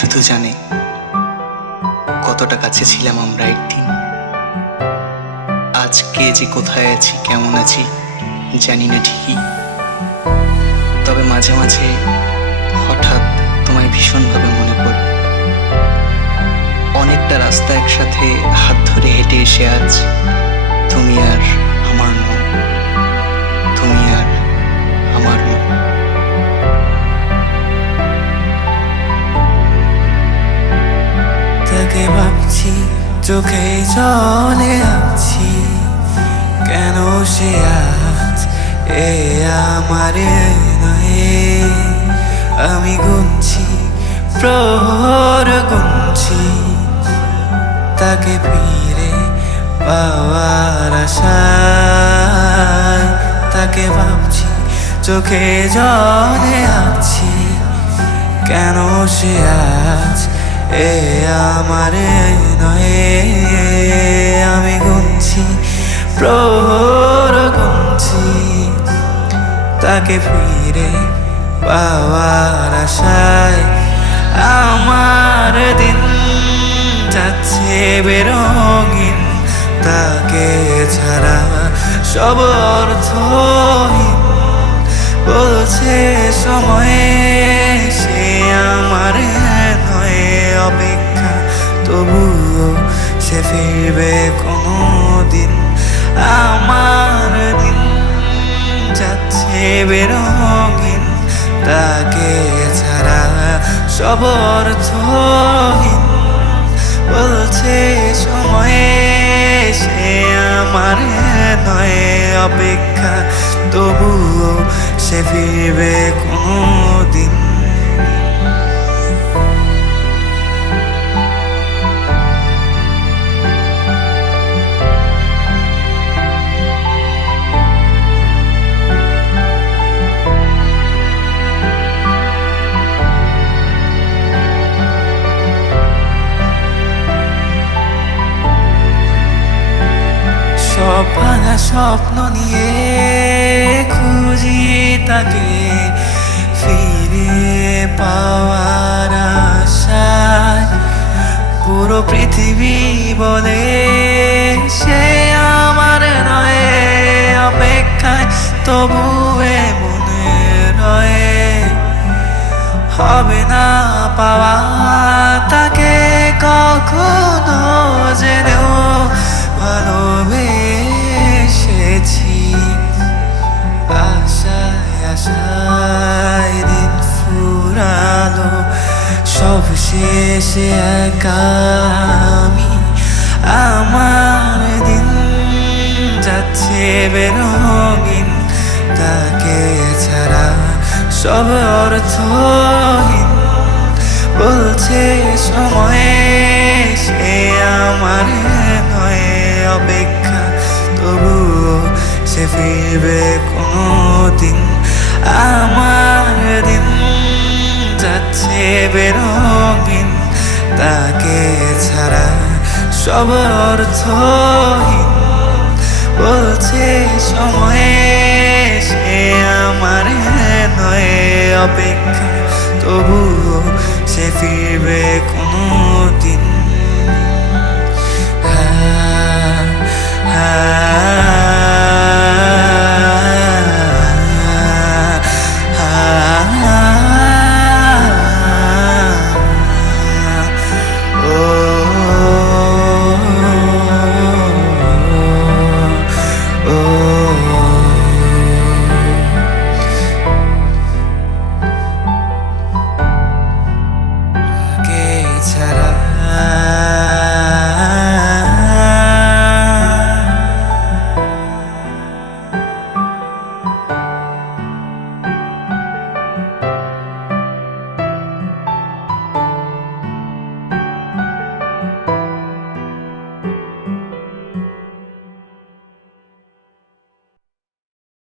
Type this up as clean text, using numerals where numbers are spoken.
শুধু জানে কতটা কাছে ছিলাম আমরা একদিন। আজকে যে কোথায় আছি, কেমন আছি জানি না ঠিকই, তবে মাঝে মাঝে হঠাৎ তোমায় ভীষণভাবে মনে পড়ে। অনেকটা রাস্তা একসাথে হাত ধরে হেঁটে এসে আজ তুমি আর আমার নও, তুমি আর আমার নও। তাকে ভাবছি, চোখে জলে আছি, কেন সে আজ এ আমার নয়। আমি গুনছি, প্রহর গুনছি, তাকে ফিরে পাওয়ার আশায়। তাকে ভাবছি, চোখে জলে আছি, কেন সে আজ এ আমার নয়। আমি গুনছি, প্রহর গুনছি, তাকে ফিরে পাওয়ার আশায়। আমার দিন যাচ্ছে বেরঙিন, তাকে ছাড়া সব অর্থহীন। বলছে সময়ে সে আমার নয়, অপেক্ষা তবুও সে ফিরবে কোনো দিন। আমার দিন যাচ্ছে বেরঙিন, তাকে ছাড়া সব অর্থহীন। বলছে সময়ে সে আমার নয়, অপেক্ষা তবুও সে ফিরবে কোনো দিন। সব ভাঙা স্বপ্ন নিয়ে খুঁজি তাকে, ফিরে পাওয়ার আশায়। পুরো পৃথিবী বলে সে আমার নয়, অপেক্ষায় তবু মনে রয়ে। হবে না পাওয়া তাকে কখনো, জেনেও ভালোবেসেছি। আশায় আশায় দিন ফুরালো, সব শেষে একা আমি। আমার দিন যাচ্ছে বেরঙিন, তাকে ছাড়া সব অর্থহীন। বলছে সময়ে সে আমার নয়, অপেক্ষা তবুও সে ফিরবে কোনো দিন। আমার দিন যাচ্ছে বেরঙিন, তাকে ছাড়া সব অর্থহীন। বলছে সময়ে সে আমার নয়, অপেক্ষা তবুও সে ফিরবে কোনো দিন।